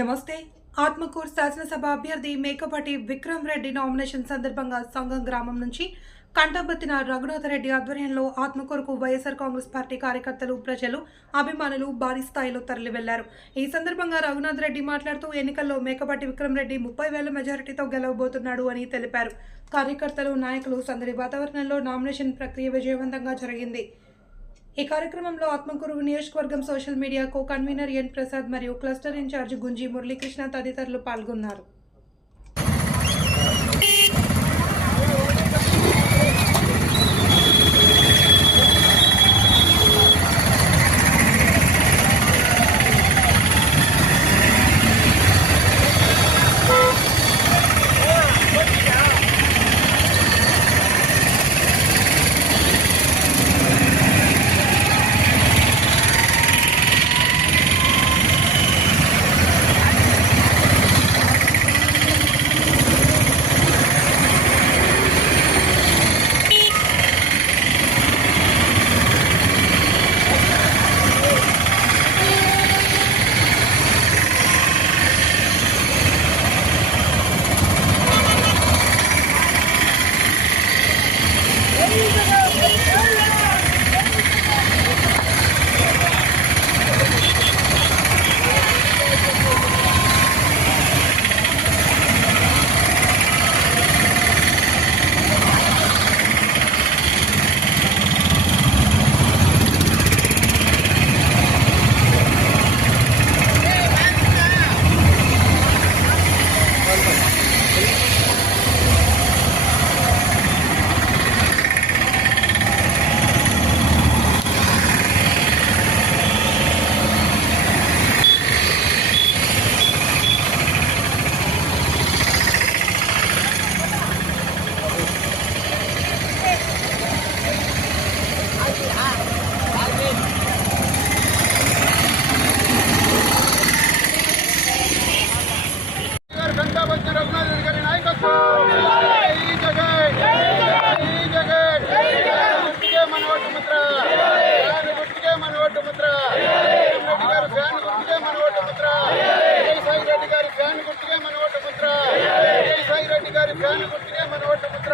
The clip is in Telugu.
నమస్తే. ఆత్మకూరు శాసనసభ అభ్యర్థి మేకపాటి విక్రమ్ రెడ్డి నామినేషన్ సందర్భంగా సంగం గ్రామం నుంచి కంటబత్తిన రఘునాథరెడ్డి ఆధ్వర్యంలో ఆత్మకూరుకు వైఎస్ఆర్ కాంగ్రెస్ పార్టీ కార్యకర్తలు, ప్రజలు, అభిమానులు భారీ స్థాయిలో తరలి వెళ్లారు. ఈ సందర్భంగా రఘునాథ్ రెడ్డి మాట్లాడుతూ ఎన్నికల్లో మేకపాటి విక్రమ్ రెడ్డి 30,000 మెజారిటీతో గెలవబోతున్నాడు అని తెలిపారు. కార్యకర్తలు, నాయకులు సందడి వాతావరణంలో నామినేషన్ ప్రక్రియ విజయవంతంగా జరిగింది. ఈ కార్యక్రమంలో ఆత్మకూరు నియోజకవర్గం social media co convenor N Prasad మరియు క్లస్టర్ ఇన్ఛార్జ్ గుంజి మురళీకృష్ణ తదితరులు పాల్గొన్నారు. ఫ్యాన్ గుర్తుకే మన ఓటు ముద్ర.